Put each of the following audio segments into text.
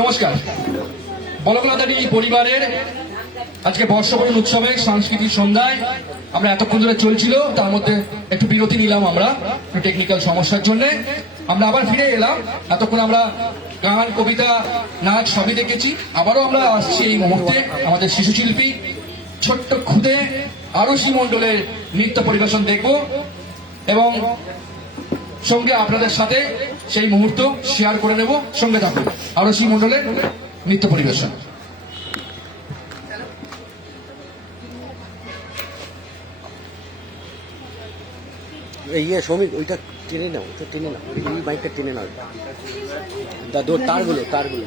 নমস্কার। বলকলাদারি পরিবারের আজকে বর্ষবরণ উৎসবে সাংস্কৃতিক সন্ধ্যায় আমরা এতক্ষণ ধরে চলছিল, তার মধ্যে একটু বিরতি নিলাম আমরা টেকনিক্যাল সমস্যার জন্য। আমরা আবার ফিরে এলাম, এতক্ষণ আমরা গান, কবিতা, নাচ সবই দেখেছি। আবারও আমরা আসছি এই মুহূর্তে আমাদের শিশু শিল্পী ছোট্ট খুদে আরশি মণ্ডলের নৃত্য পরিবেশন দেখব এবং সঙ্গে আপনাদের সাথে সেই মুহূর্ত শেয়ার করে নেব। সঙ্গে আপনাকে আরও সেই মন্ডলের নৃত্য পরিবেশন। ইয়ে শ্রমিক ওইটা টেনে নাও, ওইটা টেনে নাও। এই বাইকটা টেনে নাও। তারগুলো তারগুলো।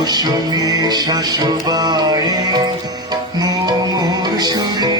তাপসনী শাশুবাই মমসুরি দাউরায়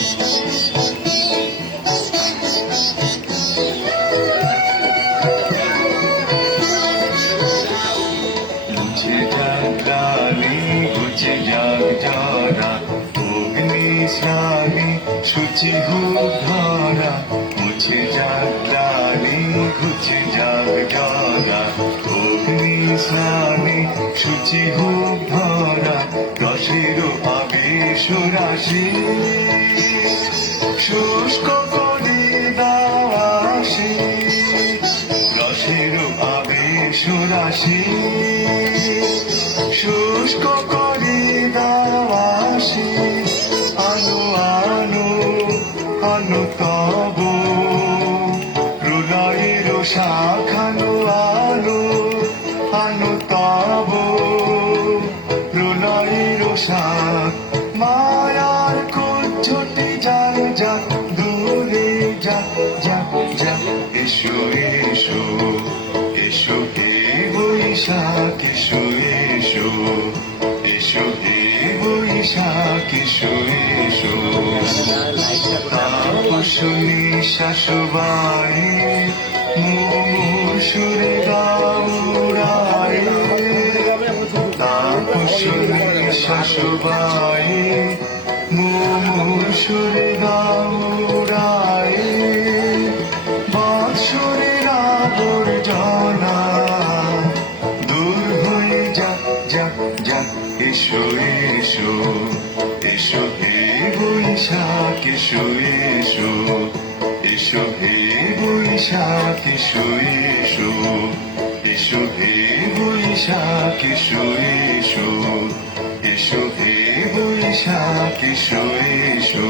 স্নানি সূচি হুক ধরা রসের আবেশ রাশি শুষ্ক করে দাওয়াসি রসের আবেশ শুষ্ক বৈশাখ এসো এসো তাপসনী শাশুবাই মুমুষুরে গাউরায় তাপসনী শাশুবাই মুমুষুরে গাউরায় এসো এসো এসো হে বৈশাখ, এসো এসো এসো হে বৈশাখ, এসো এসো এসো হে বৈশাখ, এসো এসো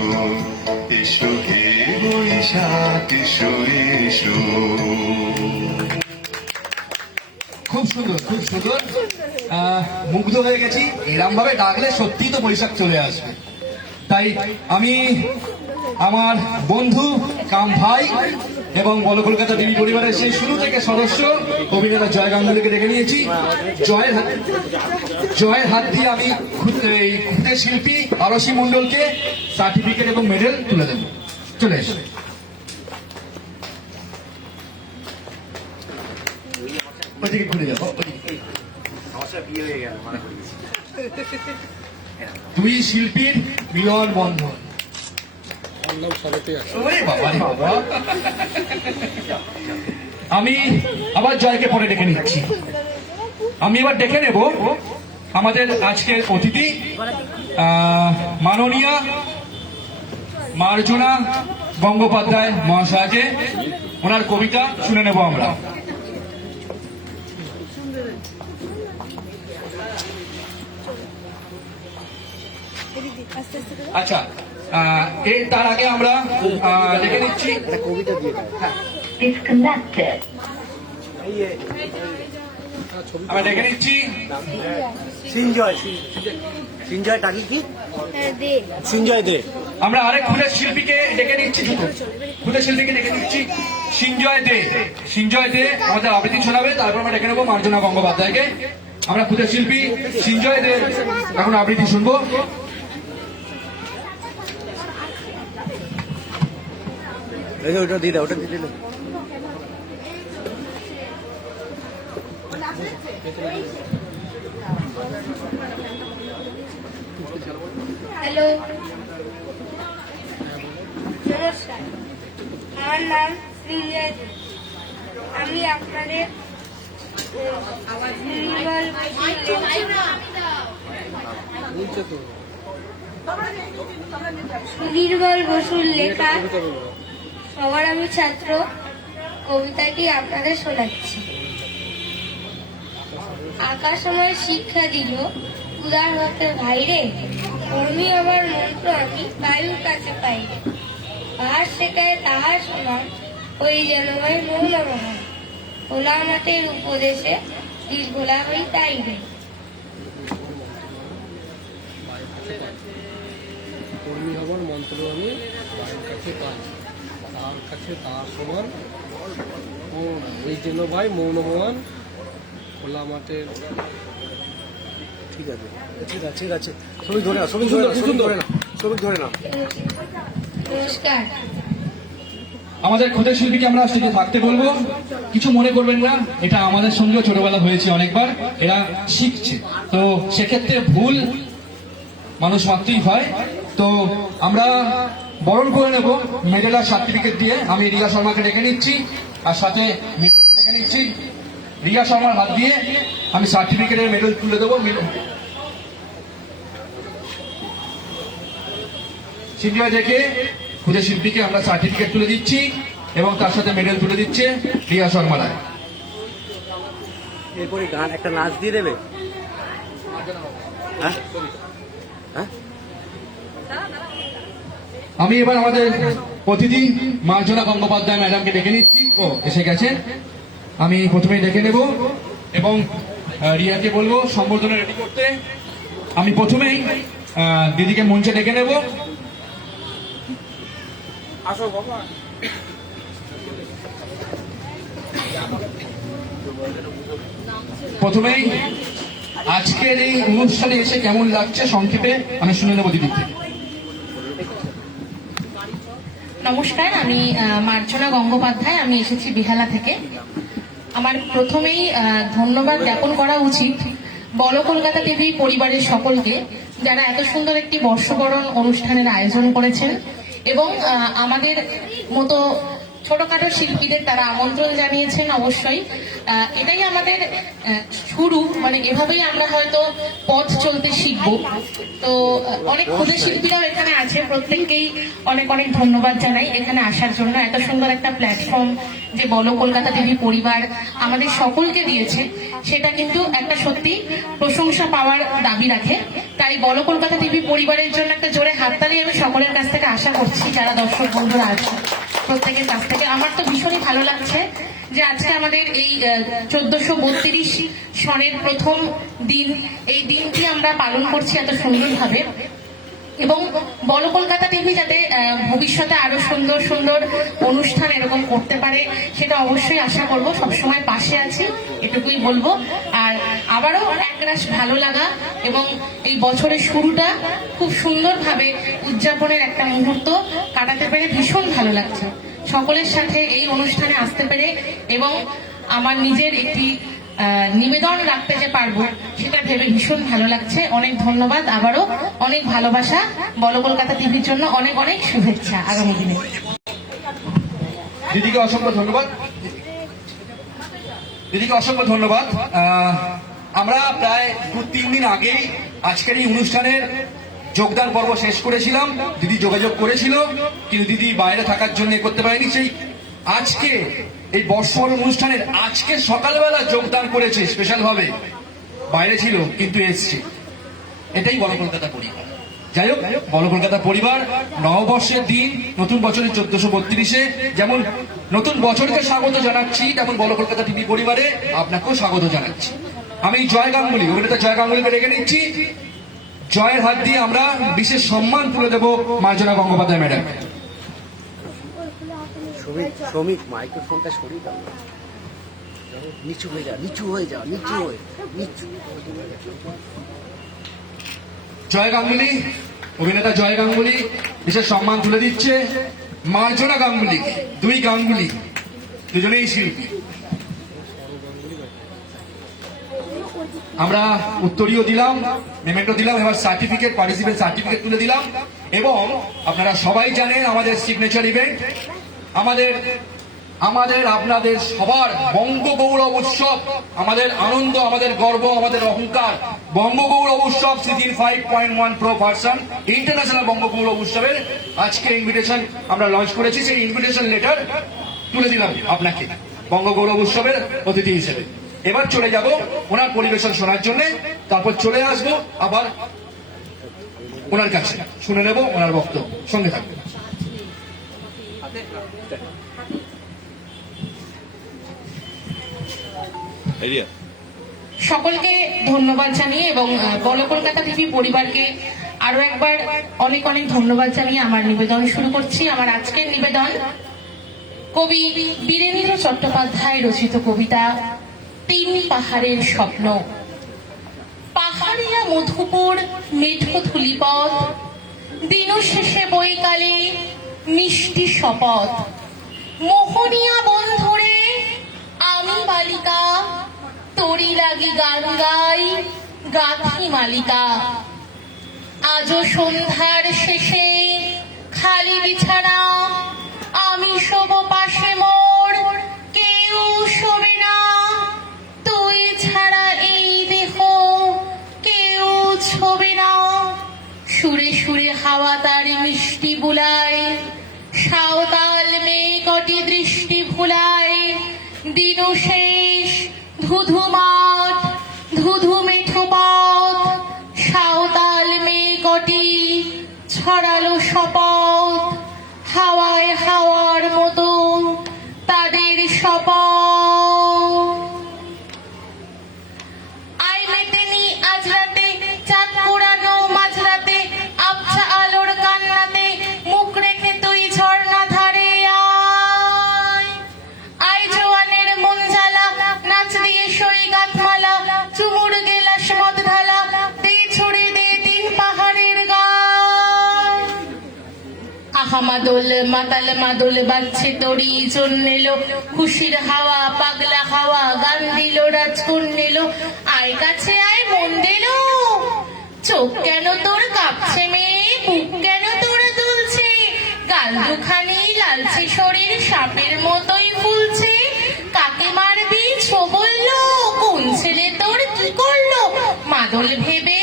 এসো হে বৈশাখ, এসো এসো। সুন্দর, খুব সুন্দর। মুগ্ধ হয়ে গেছি। এরম ভাবে ডাকলে সত্যি তো বৈশাখ চলে আসবে। তাই আমি আমার বন্ধু কাম ভাই এবং বল কলকাতা টিভি পরিবারের সেই শুরু থেকে সদস্য অভিনেতা জয় গাঙ্গুলিকে ডেকে নিয়েছি। জয়ের হাত জয়ের হাত দিয়ে আমি এই খুদে শিল্পী আরসি মন্ডলকে সার্টিফিকেট এবং মেডেল তুলে দেবো। চলে এসো। ঘুরে যাব দুই শিল্পীর মিলন বন্ধন। আমি আবার জয়কে পরে ডেকে নিচ্ছি। আমি এবার ডেকে নেব আমাদের আজকের অতিথি মাননীয়া মার্জুনা গঙ্গোপাধ্যায় মহাশয়কে। ওনার কবিতা শুনে নেব আমরা। আচ্ছা আহ, এ তার আগে আমরা ডেকে নিচ্ছি। disconnected. আমরা ডেকে নিচ্ছি। সিনজয় সিনজয় টাকি কি? হ্যাঁ, দে। সিনজয় দে। আমরা আরেক খুদের শিল্পীকে ডেকে নিচ্ছি খুদের শিল্পীকে ডেকে নিচ্ছি। সিঞ্জয় দে। সিঞ্জয় দে আমাদের আবৃত্তি শোনাবে তারপর আমরা ডেকে নেব মার্জনা গঙ্গোপাধ্যায়কে। আমরা খুদের শিল্পী সিঞ্জয় দে এখন আবৃত্তি শুনব। এই ওটা দিয়ে দাও, ওটা দিয়ে দিলে। হ্যালো। নমস্কার। আমার নাম সৃঞ্জয়। আমি আপনাদের নির্মল বসুর লেখা সবার আমি ছাত্র, কবিতাটি আপনাদের শোনাচ্ছি। আকাশ আমায় শিক্ষা দিল, উদার হতে ভাইরে কর্মী আমার মন্ত্র আমি বায়ুর কাছে পাইরে পাহাড় শেখায় তাহার সমান, ওই যেন ভাই মৌল মহান মাতের উপদেশে দিল ভোলা হই তাই রে। কর্মী হবার মন্ত্র আমি তার কাছে পাই। কাছে তার সমান। মৌন এই যেন ভাই মৌনমান খোলা মাঠের ঠিক আছে। ঠিক আছে ঠিক আছে। ছবি ধরে নাও ছবি ধরে নাও ছবি ধরে নাও ছবি ধরে নাও নমস্কার। আমাদের খুদের শিল্পীকে আমরা আজ থেকে থাকতে বলব। কিছু মনে করবেন না এটা আমাদের সঙ্গেও ছোটবেলা হয়েছে অনেকবার। এরা শিখছে। তো সেক্ষেত্রে ভুল মানুষ মাত্রই হয়। তো আমরা বরণ করে নেব মেডেল আর সার্টিফিকেট দিয়ে। আমি রিয়া শর্মাকে ডেকে নিচ্ছি, আর সাথে ডেকে নিচ্ছি। রিয়া শর্মার হাত দিয়ে আমি সার্টিফিকেটের মেডেল তুলে দেবো। সিনিয়র দেখে খুদে শিল্পীকে আমরা সার্টিফিকেট তুলে দিচ্ছি এবং তার সাথে মেডেল তুলে দিচ্ছে রিয়া শর্মা রায়। এরপরে গান, একটা নাচ দিয়ে দেবে? হ্যাঁ? হ্যাঁ? আমি এবার আমাদের অতিথি মার্জনা গঙ্গোপাধ্যায় ম্যাডামকে ডেকে নিচ্ছি। ও এসে গেছেন আমি প্রথমেই ডেকে নেব এবং রিয়াকে বলব সম্বর্ধনা রেডি করতে। আমি প্রথমেই দিদিকে মঞ্চে ডেকে নেব। প্রথমেই আজকের এই অনুষ্ঠানে এসে কেমন লাগছে সংক্ষেপে আমি শুনে নেব দিদির থেকে নমস্কার, আমি মার্চনা গঙ্গোপাধ্যায়, আমি এসেছি বিহালা থেকে। আমার প্রথমেই ধন্যবাদ জ্ঞাপন করা উচিত বল কলকাতা টিভি পরিবারের সকলকে, যারা এত সুন্দর একটি বর্ষবরণ অনুষ্ঠানের আয়োজন করেছেন এবং আমাদের মতো ছোটখাটো শিল্পীদের তারা আমন্ত্রণ জানিয়েছেন অবশ্যই। এটাই আমাদের শুরু। মানে এভাবেই আমরা হয়তো পথ চলতে শিখব। তো অনেক ক্ষুদে শিল্পীরাও এখানে আছে প্রত্যেককেই অনেক অনেক ধন্যবাদ জানাই এখানে আসার জন্য। এত সুন্দর একটা প্ল্যাটফর্ম যে বলো কলকাতা টিভি পরিবার আমাদের সকলকে দিয়েছে সেটা কিন্তু একটা সত্যি প্রশংসা পাওয়ার দাবি রাখে। তাই বলো কলকাতা টিভি পরিবারের জন্য একটা জোরে হাততালি আমি সকলের কাছ থেকে আশা করছি যারা দর্শক বন্ধুরা আছে প্রত্যেকের কাছ থেকে। আমার তো ভীষণই ভালো লাগছে যে আজকে আমাদের এই চোদ্দশো বত্রিশ সনের প্রথম দিন। এই দিনটি আমরা পালন করছি এত সুন্দরভাবে। এবং বড় কলকাতা টিভি যাতে ভবিষ্যতে আরও সুন্দর সুন্দর অনুষ্ঠান এরকম করতে পারে, সেটা অবশ্যই আশা করব। সবসময় পাশে আছি, এটুকুই বলব। আর আবারও একরাশ ভালো লাগা এবং এই বছরের শুরুটা খুব সুন্দরভাবে উদযাপনের একটা মুহূর্ত কাটাতে পেরে ভীষণ ভালো লাগছে। সকলের সাথে এই অনুষ্ঠানে আসতে পেরে এবং আমার নিজের একটি নিবেদন রাখতে যে পারব, সেটা ভেবে ভীষণ ভালো লাগছে। অনেক ধন্যবাদ আবারও। অনেক ভালোবাসা। বল কলকাতা টিভির জন্য অনেক অনেক শুভেচ্ছা আগামী দিনে। দিদিকে অসংখ্য ধন্যবাদ। দিদিকে অসংখ্য ধন্যবাদ। আমরা প্রায় দু, তিন দিন আগেই আজকের এই অনুষ্ঠানের যোগদান পর্ব শেষ করেছিলাম। দিদি যোগাযোগ করেছিল, কিন্তু দিদি বাইরে থাকার জন্য করতে পারেনি। সেই আজকে এই বর্ষবরণ অনুষ্ঠানের আজকে সকালবেলা যোগদান করেছে স্পেশাল ভাবে বাইরে ছিল, কিন্তু এসছে। এটাই বড় কলকাতা পরিবার। যাই হোক, বড় কলকাতা পরিবার, নববর্ষের দিন, নতুন বছরের চোদ্দশো বত্রিশে, যেমন নতুন বছরকে স্বাগত জানাচ্ছি, তেমন বড় কলকাতা টিভি পরিবারে আপনাকেও স্বাগত জানাচ্ছি। আমি জয় গাঙ্গুলি, অভিনেতা জয় গাঙ্গুলিকে ডেকে নিচ্ছি। জয়ের হাত দিয়ে আমরা বিশেষ সম্মান তুলে দেব মার্জনা গঙ্গোপাধ্যায় ম্যাডাম শ্রমিক শ্রমিক মাইক্রোফোনটা সরিয়ে দাও। নিচু হয়ে যা নিচু হয়ে যা নিচু হয়ে নিচু। জয় গাঙ্গুলি, অভিনেতা জয় গাঙ্গুলি, বিশেষ সম্মান তুলে দিচ্ছে মার্জনা গাঙ্গুলি, দুই গাঙ্গুলি, দুজনেই শিল্পী। আমরা উত্তরীয় দিলাম, মেমেন্টো দিলাম, এবার সার্টিফিকেট পার্টিসিপেন্ট সার্টিফিকেট তুলে দিলাম, এবং আপনারা সবাই জানেন আমাদের সিগনেচার ইভেন্ট আমাদের আমাদের আপনাদের সবার বঙ্গ বঙ্গগৌরব উৎসব, আমাদের আনন্দ, আমাদের গর্ব, আমাদের অহংকার, বঙ্গগৌরব উৎসব season five point one pro version international বঙ্গগৌরব উৎসবের আজকে ইনভিটেশন আমরা লঞ্চ করেছি, সেই ইনভিটেশন লেটার তুলে দিলাম আপনাকে, বঙ্গগৌরব উৎসবের অতিথি হিসেবে। এবার চলে যাব ওনার পরিবেশন শোনার জন্য, তারপর চলে আসব আবার ওনার কাছে। শুনে নেব ওনার বক্তব্য। সঙ্গে থাকবে সকলকে ধন্যবাদ জানিয়ে এবং বল কলকাতা টিভি পরিবারকে আরও একবার অনেক অনেক ধন্যবাদ জানিয়ে আমার নিবেদন শুরু করছি। আমার আজকের নিবেদন, কবি বীরেন্দ্র চট্টোপাধ্যায় রচিত কবিতা, তিন পাহাড়ের স্বপ্ন। পাহাড়িয়া মধুপুর, মেঠো ধুলিপথ দিন শেষে বৈকালে মিষ্টি শপথ। মোহনিয়া বন্ধুরে আমি বালিকা তোরি লাগি গান গাই, গাথি মালিকা। আজও সন্ধ্যার শেষে খালি বিছানা, আমি শোব পাশে মোর, কেউ শোবে না। তুই ছাড়া এই দেহ কেউ ছবে না। সুরে সুরে হাওয়া তার মিষ্টি বুলায় দিন শেষ ধুধু আহা মাদল মাতাল মাদল বাজছে তরি চন্নেলো খুশির হাওয়া, পাগলা হাওয়া, গান দিল রাজকুন নিল। আয় কাছে আয়, মন দিল। চোখ কেন তোর কাঁপছে মেয়ে বুক কেন তোর দুলছে? গাল দুখানি লালচে শরীর সাপের মতোই ফুলছে। কাকে মারবি ছো বলল কোন ছেলে তোর কি করল? মাদল ভেবে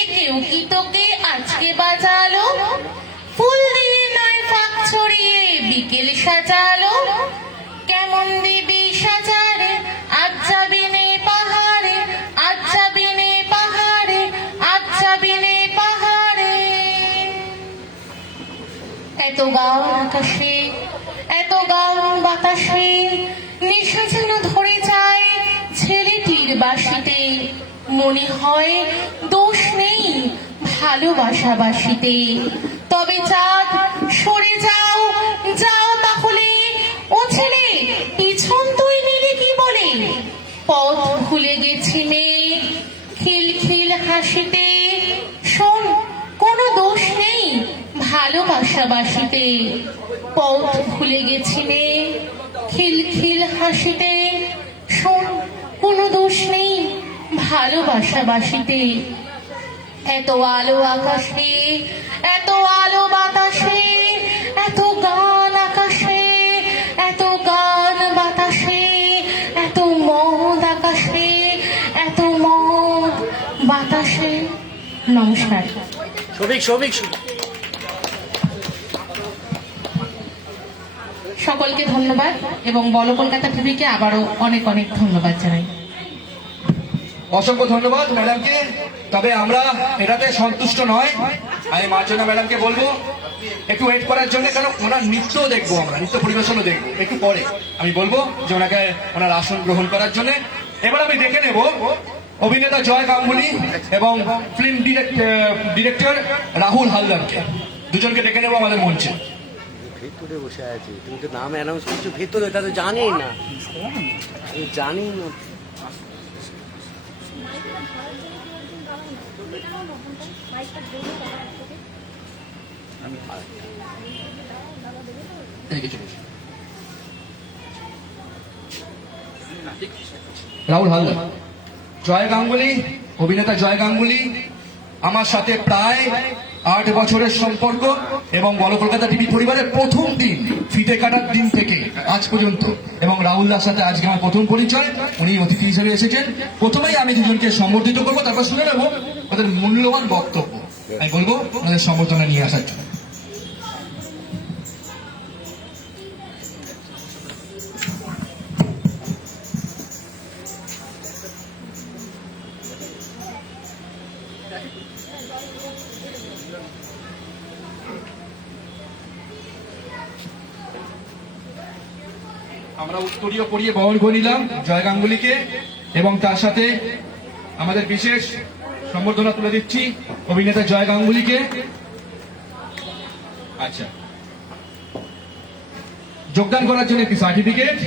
সাজালো। কেমন দিবি সাজারে? আজ যাবি নে পাহাড়ে, আজ যাবি নে পাহাড়ে, আজ যাবি নে পাহাড়ে। এত আকাশে এত বাতাসে নিশা যেন ধরে বাসিতে। মনে হয় দোষ নেই ভালোবাসা বাসিতে তবে চাঁদ সরে যাও ভালোবাসা বাসিতে পথ ভুলে গেছি মেয়ে খিলখিল হাসিতে। শোন, কোনো দোষ নেই ভালোবাসা বাসিতে। এত আলো আকাশে, এত আলো বাতাসে, এত গান আকাশে, এত গান বাতাসে, এত মদ আকাশে, এত মদ বাতাসে। নমস্কার। সবিক সবিক সকলকে ধন্যবাদ এবং বল কলকাতা টিভিকে আবারও অনেক অনেক ধন্যবাদ জানাই। অসংখ্য ধন্যবাদ ম্যাডামকে। তবে আমরা এটাতে সন্তুষ্ট নয়। আমি মার্জনা ম্যাডামকে বলব, একটু ওয়েট করার জন্য কারণ ওনার নৃত্য দেখব আমরা, নৃত্য পরিবেশনও দেখব। একটু পরে আমি বলব যে ওনাকে ওনার আসন গ্রহণ করার জন্য। এবার আমি দেখে নেব অভিনেতা জয় গাঙ্গুলি এবং ফিল্ম ডিরেক্টর রাহুল হালদারকে। দুজনকে ডেকে নেব আমাদের মঞ্চে। বসে আছে তুমি তো নাম অ্যানাউন্স করছ, ভেতরে, তা না জানি না। রাহুল হালদার, জয় গাঙ্গুলি, অভিনেতা জয় গাঙ্গুলি, আমার সাথে প্রায় আট বছরের সম্পর্ক এবং বল কলকাতা টিভি পরিবারের প্রথম দিন ফিতে কাটার দিন থেকে আজ পর্যন্ত। এবং রাহুলদার সাথে আজকে আমার প্রথম পরিচয়, উনি অতিথি হিসেবে এসেছেন। প্রথমেই আমি দুজনকে সম্বর্ধিত করব, তারপর শুনে নেব ওদের মূল্যবান বক্তব্য। আমি বলব, ওদের সম্বর্ধনা নিয়ে আসার জন্য। আমরা উত্তরীয় পরিয়ে বহন নিলাম জয় গাঙ্গুলিকে এবং তার সাথে আমাদের বিশেষ সম্বর্ধনা তুলে দিচ্ছি অভিনেতা জয় গাঙ্গুলিকে আচ্ছা। যোগদান করার জন্য একটি সার্টিফিকেট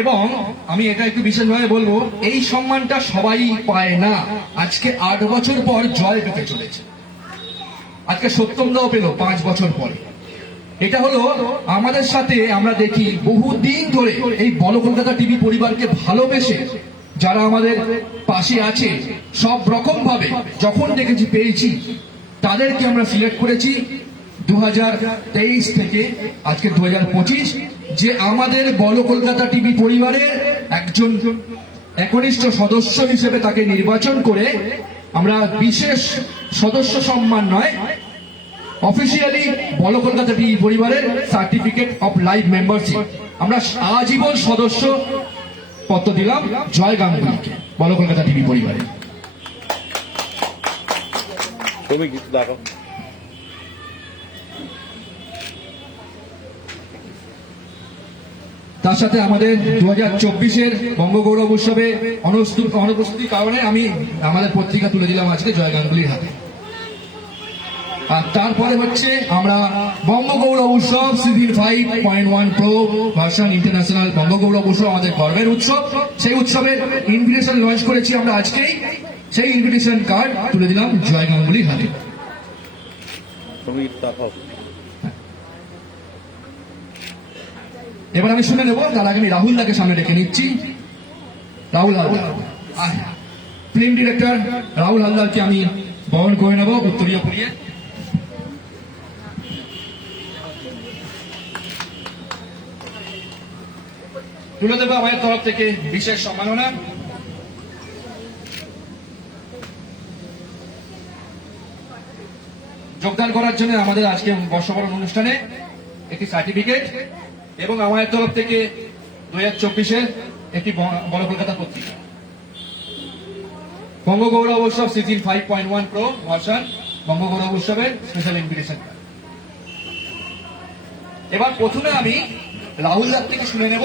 এবং আমি এটা একটু বিশেষভাবে বলব, এই সম্মানটা সবাই পায় না। আজকে আট বছর পর জয় পেতে চলেছে। আজকে সত্যমদাও পেল পাঁচ বছর পরে। এটা হলো আমাদের সাথে আমরা দেখি বহুদিন ধরে এই বল কলকাতা টিভি পরিবারকে ভালোবেসে যারা আমাদের পাশে আছে, সব রকম ভাবে যখন দেখেছি, পেয়েছি, তাদেরকে আমরা সিলেক্ট করেছি দু হাজার তেইশ থেকে আজকে দু হাজার পঁচিশ। যে আমাদের বল কলকাতা টিভি পরিবারের একজন একনিষ্ঠ সদস্য হিসেবে তাকে নির্বাচন করে আমরা বিশেষ সদস্য সম্মান নয় অফিসিয়ালি বল কলকাতা টিভি পরিবারের সার্টিফিকেট অফ লাইফ মেম্বারশিপ আমরা আজীবন সদস্য পত্র দিলাম জয় গাঙ্গুলিকে বল কলকাতা টিভি পরিবারে। সবিক একটু দেখো তার সাথে আমাদের দু হাজার চব্বিশের বঙ্গগৌরব উৎসবে অনুপস্থিতির কারণে আমি আমাদের পত্রিকা তুলে দিলাম আজকে জয় গাঙ্গুলির হাতে। আর তারপরে হচ্ছে আমরা বঙ্গগৌরব উৎসব season five point one pro version international বঙ্গগৌরব উৎসব আমাদের গর্বের উৎসব। সেই উৎসবের ইনভিটেশন লঞ্চ করেছি আমরা আজকেই। সেই ইনভিটেশন কার্ড তুলে দিলাম জয় গাঙ্গুলির হাতে সবিক দেখাও এবার আমি শুনে নেব, তার আগে আমি রাহুল দাকে সামনে রেখে নিচ্ছি। রাহুল হালদার। ফিল্ম ডিরেক্টর রাহুল হালদারকে আমি বহন করে নেব উত্তরীয় পুরিয়ে তুলে দেবো আমাদের তরফ থেকে বিশেষ সম্মাননা। যোগদান করার জন্য আমাদের আজকে বর্ষবরণ অনুষ্ঠানে একটি সার্টিফিকেট এবং আমাদের তরফ থেকে দুই হাজার চব্বিশের একটি বড় কলকাতা পত্রিকা। বঙ্গগৌরব উৎসব season five point one pro version বঙ্গগৌরব উৎসবের স্পেশাল ইনভিটেশন এবার প্রথমে আমি রাহুল দাস থেকে শুনে নেব।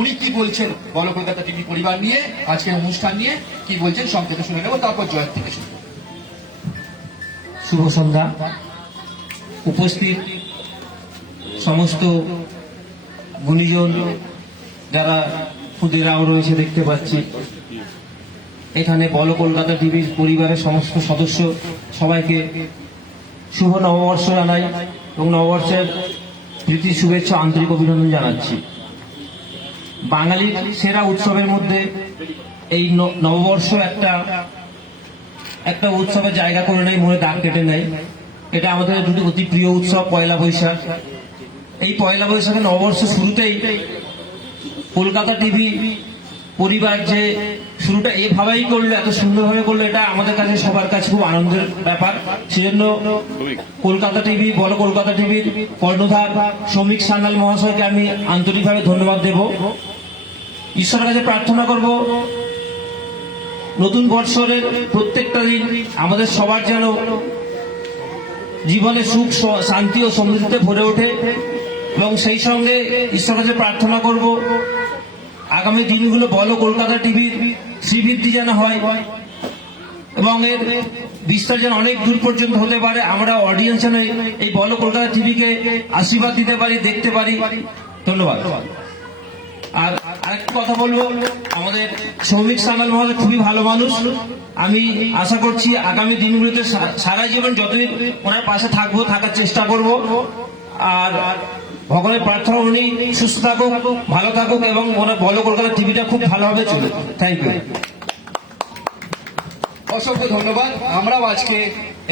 উনি কি বলছেন? বলো কলকাতা টিভি পরিবার নিয়ে, আজকের অনুষ্ঠান নিয়ে কি বলছেন? সংক্ষেপে শুনে নেব, তারপর জয়ের থেকে শুনব শুভ সন্ধ্যা। উপস্থিত সমস্ত গুণীজন যারা ক্ষুদিরাও রয়েছে দেখতে পাচ্ছি। এখানে বল কলকাতা টিভির পরিবারের সমস্ত সদস্য সবাইকে শুভ নববর্ষ জানাই এবং নববর্ষের প্রীতি, শুভেচ্ছা, আন্তরিক অভিনন্দন জানাচ্ছি। বাঙালির সেরা উৎসবের মধ্যে এই নববর্ষ একটা একটা উৎসবের জায়গা করে নেয় মনে দাগ কেটে নেয় এটা আমাদের দুটি অতি প্রিয় উৎসব, পয়লা বৈশাখ। এই পয়লা বৈশাখে নববর্ষ শুরুতেই কলকাতা টিভি পরিবার যে শুরুটা এভাবেই করল, এত সুন্দরভাবে করল, এটা আমাদের কাছে, সবার কাছে খুব আনন্দের ব্যাপার। সেজন্য কলকাতা টিভি, বলো কলকাতা টিভির কর্ণধার শ্রমিক সান্যাল মহাশয়কে আমি আন্তরিকভাবে ধন্যবাদ দেব। ঈশ্বরের কাছে প্রার্থনা করব, নতুন বৎসরের প্রত্যেকটা দিন আমাদের সবার যেন জীবনে সুখ, শান্তি ও সমৃদ্ধিতে ভরে ওঠে। এবং সেই সঙ্গে ঈশ্বরের কাছে প্রার্থনা করব, আগামী দিনগুলো বলো কলকাতা টিভির শ্রীবৃদ্ধি যেন হয়, এবং এর বিস্তার যেন অনেক দূর পর্যন্ত হতে পারে, আমরা অডিয়েন্স যেন এই- বলো কলকাতা টিভিকে আশীর্বাদ দিতে পারি, দেখতে পারি। ধন্যবাদ। আর আরেকটা কথা বলব, আমাদের শ্রমিক সানাল মহাশয় খুবই ভালো মানুষ। আমি আশা করছি আগামী দিনগুলোতে সারা জীবন যতদিন ওনার পাশে থাকব, থাকার চেষ্টা করব। আর ভগবানের প্রার্থনা উনি সুস্থ থাকুক, ভালো থাকুক এবং ওনার বলো কলকাতা টিভিটা খুব ভালোভাবে চলুক থ্যাংক ইউ অসংখ্য ধন্যবাদ। আমরাও আজকে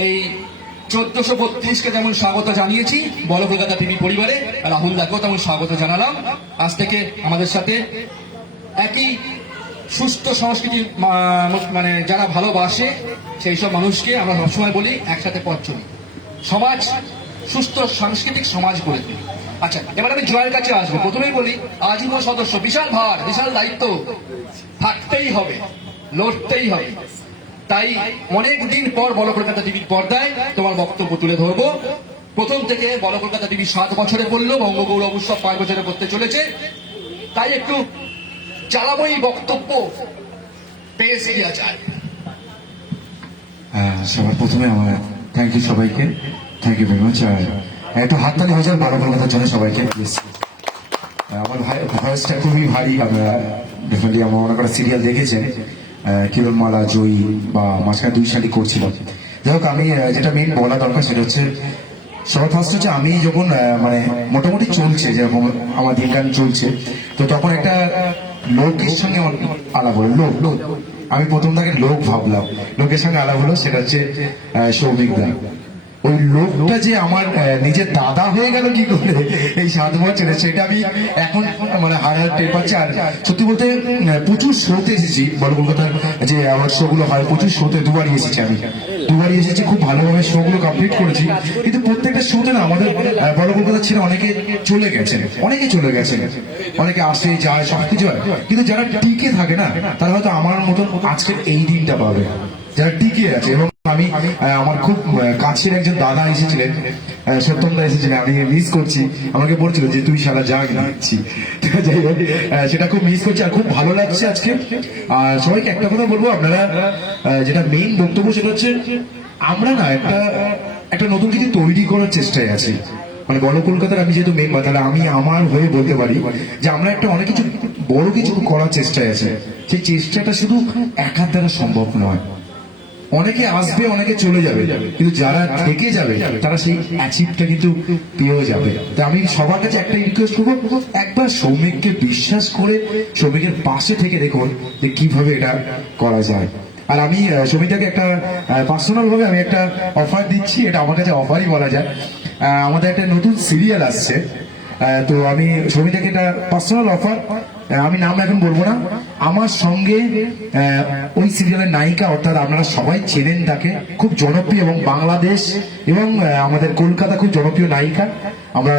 এই চোদ্দশো বত্রিশকে যেমন স্বাগত জানিয়েছি বল কলকাতা টিভি পরিবারে, রাহুল দাকেও তেমন স্বাগত জানালাম। আজ থেকে আমাদের সাথে একই সুস্থ সংস্কৃতি মানে যারা ভালোবাসে সেই সব মানুষকে আমরা সবসময় বলি, একসাথে পথ চলি। সমাজ সুস্থ সাংস্কৃতিক সমাজ গড়ে তুলি। আচ্ছা এবার আমি জয়ের কাছে আসব। প্রথমেই বলি আজীবন সদস্য বিশাল ভার বিশাল দায়িত্ব। থাকতেই হবে লড়তেই হবে। তাই অনেক দিন পর বল কলকাতা টিভির পর্দায় তোমার বক্তব্য তুলে ধরবো। প্রথম থেকে বল কলকাতা টিভি সাত বছরে পড়ল বঙ্গগৌরব উৎসব পাঁচ বছরে করতে চলেছে। তাই একটু চালাবই বক্তব্য। পেশ দেওয়া যায়। হ্যাঁ, সবার প্রথমে আমার থ্যাংক ইউ সবাইকে। থ্যাংক ইউ ভেরি মাচ একটু হাততালি হয়ে যান বারো কলকাতার জন্য সবাইকে আমার ভাই ভয়েসটা খুবই ভারী আপনারা ডেফিনেটলি আমার করা সিরিয়াল দেখেছেন। কিরণমালা, জয়ী বা মাঝখানে দুই শালি করছিলাম। যাই হোক, আমি যেটা মেন বলা দরকার সেটা হচ্ছে, সবার ফার্স্ট হচ্ছে আমি যখন মানে মোটামুটি চলছে, যেরকম আমার দিনকাল চলছে, তো তখন একটা লোকের সঙ্গে আমার আলাপ হলো। লোক লোক। আমি প্রথম তাকে লোক ভাবলাম। লোকের সঙ্গে আলাপ হলো, সেটা হচ্ছে সৌমিক দা। ওই লোকটা যে আমার নিজের দাদা হয়ে গেল কি করে? এই সাত বছরে সেটা আমি এখন মানে হার হার টের পাচ্ছি। আর সত্যি বলতে প্রচুর শোতে এসেছি। বড় কলকাতার যে আমার শো গুলো হয়, প্রচুর শোতে দুবারই এসেছি আমি। দুবারই এসেছি, খুব ভালোভাবে শো গুলো কমপ্লিট করেছি। কিন্তু প্রত্যেকটা শোতে না, আমাদের বড় কলকাতা ছেড়ে অনেকে চলে গেছেন অনেকে চলে গেছেন অনেকে আসে, যায়, সবকিছু হয়। কিন্তু যারা টিকে থাকে না, তারা হয়তো আমার মতন আজকের এই দিনটা পাবে। যারা টিকে আছে। এবং আমি আমার খুব কাছের একজন দাদা এসেছিলেন আহ, সত্যম দা এসেছিলেন আমি মিস করছি। আমাকে বলছিল যে তুই সারা যা হোক সেটা খুব মিস করছি আর খুব ভালো লাগছে আজকে। আর সবাইকে একটা কথা বলব আপনারা যেটা মেইন বক্তব্য সেটা হচ্ছে আমরা না একটা একটা নতুন কিছু তৈরি করার চেষ্টায় আছি। মানে বড় কলকাতার আমি যেহেতু মেন তাহলে আমি আমার হয়ে বলতে পারি যে আমরা একটা অনেক কিছু বড় কিছু করার চেষ্টায় আছি। সেই চেষ্টাটা শুধু একার দ্বারা সম্ভব নয়। অনেকে আসবে অনেকে চলে যাবে। কিন্তু যারা থেকে যাবে তারা সেই অ্যাচিভটা কিন্তু পেয়েও যাবে। তো আমি সবার কাছে একটা রিকোয়েস্ট করব একবার সৌমিককে বিশ্বাস করে সৌমিকের পাশে থেকে দেখুন যে কীভাবে এটা করা যায়। আর আমি আহ, সৌমিকটাকে একটা পার্সোনাল ভাবে আমি একটা অফার দিচ্ছি এটা আমার কাছে অফারই বলা যায়। আমাদের একটা নতুন সিরিয়াল আসছে। তো আমি সৌমিকটাকে একটা পার্সোনাল অফার আমি নাম এখন বলব না। আমার সঙ্গে ওই সিরিয়ালের নায়িকা, অর্থাৎ আপনারা সবাই চেনেন তাকে, খুব জনপ্রিয় এবং বাংলাদেশ এবং আমাদের কলকাতা খুব জনপ্রিয় নায়িকা। আমরা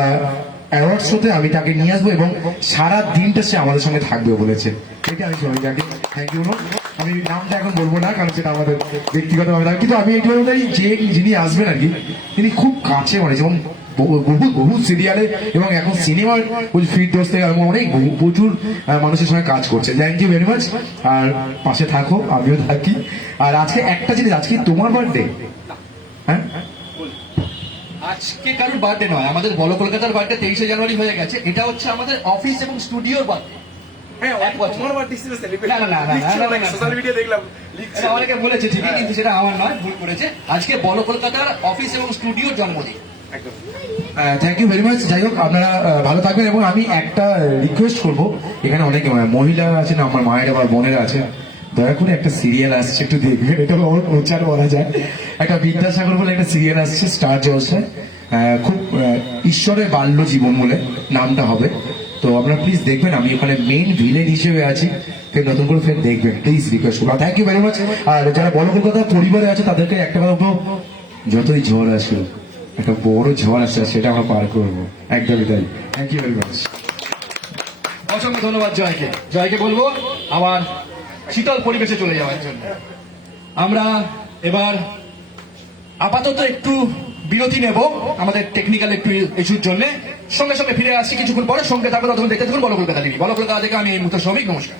অ্যাওয়ার্ড শোতে আমি তাকে নিয়ে আসব এবং সারা দিনটা সে আমাদের সঙ্গে থাকবে বলেছে। এটা আমি সবাইকে থ্যাংক ইউ আমি নামটা এখন বলব না, কারণ সেটা আমাদের ব্যক্তিগতভাবে কিন্তু আমি এগুলো যে যিনি আসবেন আর কি, তিনি খুব কাছে মানে যেমন বহু বহু সিরিয়ালে এবং এখন সিনেমার ফিট দোষ থেকে আরম্ভ অনেক প্রচুর মানুষের সঙ্গে কাজ করছে। থ্যাংক ইউ ভেরি মাচ আর পাশে থাকো আমিও থাকি। আর আজকে একটা জিনিস আজকে তোমার বার্থডে হ্যাঁ? আজকে কারোর বার্থডে নয় আমাদের বড় কলকাতার বার্থডে তেইশে জানুয়ারি হয়ে গেছে। এটা হচ্ছে আমাদের অফিস এবং স্টুডিওর বার্থডে এক বছর। না, না, না, না, না, না, না, না। এটা অনেকে বলেছে ঠিকই কিন্তু সেটা আমার নয় ভুল করেছে। আজকে বড় কলকাতার অফিস এবং স্টুডিওর জন্মদিন। থ্যাংক ইউ ভেরি মাচ যাই হোক আপনারা ভালো থাকবেন এবং আমি একটা রিকোয়েস্ট করব। এখানে অনেক মহিলা আছেন আমার মায়ের আবার বোনেরা আছে। দয়া করে একটা সিরিয়াল আসছে একটু দেখবেন এটা আমার প্রচার বলা যায়। একটা বিদ্যাসাগর বলে একটা সিরিয়াল আসছে স্টার জলসায় আহ, খুব ঈশ্বরের বাল্য জীবন বলে নামটা হবে। তো আপনারা প্লিজ দেখবেন আমি ওখানে মেইন ভিলেন হিসেবে আছি। ফের নতুন করে ফের দেখবেন প্লিজ রিকোয়েস্ট করব। থ্যাংক ইউ ভেরি মাচ আর যারা বড় কলকাতা পরিবারে আছে তাদেরকে একটা কথা যতই ঝড় আসুক। একটা বড় ঝড় আসছে সেটা আমরা পার করব। একদমই তাই। থ্যাংক ইউ ভেরি মাচ অসংখ্য ধন্যবাদ জয়কে। জয়কে বলব, আমার শীতল পরিবেশে চলে যাওয়ার জন্য। আমরা এবার আপাতত একটু বিরতি নেব আমাদের টেকনিক্যাল একটু ইস্যুর জন্য। সঙ্গে সঙ্গে ফিরে আসছি কিছুক্ষণ পরে। সঙ্গে থাকবে ততক্ষণ দেখতে থাকুন বলো কলকাতা টিভি বলো কলকাতা থেকে আমি এই মুহূর্তে শ্রমিক, নমস্কার।